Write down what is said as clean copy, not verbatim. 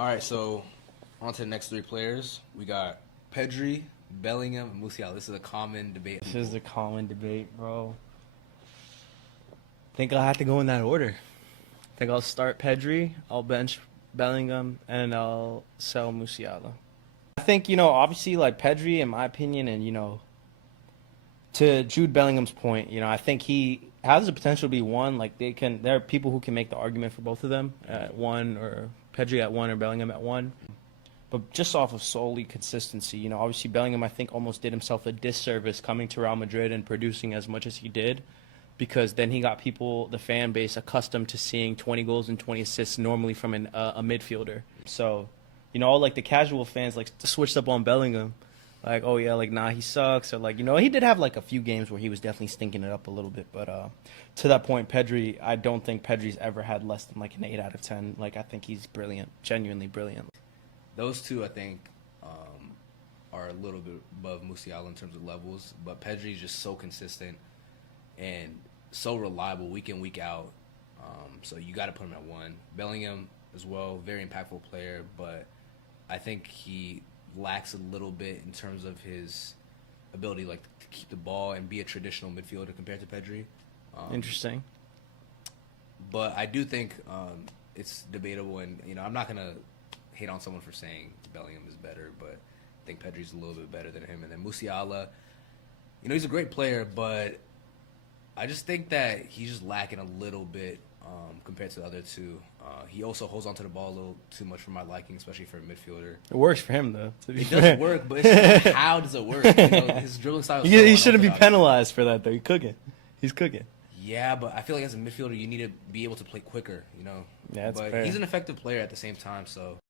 All right, so on to the next three players. We got Pedri, Bellingham, and Musiala. This is a common debate. This is a common debate, bro. I think I'll have to go in that order. I think I'll start Pedri, I'll bench Bellingham, and I'll sell Musiala. I think, obviously, like Pedri, in my opinion, and, to Jude Bellingham's point, I think he has the potential to be one. Like, there are people who can make the argument for both of them at one, or Pedri at one, or Bellingham at one. But just off of solely consistency, obviously Bellingham, I think, almost did himself a disservice coming to Real Madrid and producing as much as he did, because then he got people, the fan base, accustomed to seeing 20 goals and 20 assists normally from a midfielder. So, like the casual fans, like, switched up on Bellingham. Like, oh, yeah, like, nah, he sucks. Or, like, he did have, like, a few games where he was definitely stinking it up a little bit. But to that point, Pedri, I don't think Pedri's ever had less than, like, an 8 out of 10. Like, I think he's brilliant, genuinely brilliant. Those two, I think, are a little bit above Musiala in terms of levels. But Pedri is just so consistent and so reliable week in, week out. So you got to put him at one. Bellingham as well, very impactful player, but I think he lacks a little bit in terms of his ability, like, to keep the ball and be a traditional midfielder compared to Pedri. Interesting. But I do think it's debatable, and I'm not gonna hate on someone for saying Bellingham is better, but I think Pedri's a little bit better than him. And then Musiala, he's a great player, but I just think that he's just lacking a little bit compared to the other two. He also holds onto the ball a little too much for my liking, especially for a midfielder. It works for him, though. To be It fair. does work, but it's just, how does it work? His dribbling style is so He shouldn't be unorthodox. penalized for that, though. He's cooking. Yeah, but I feel like as a midfielder, you need to be able to play quicker, Yeah, that's But fair. he's an effective player at the same time, so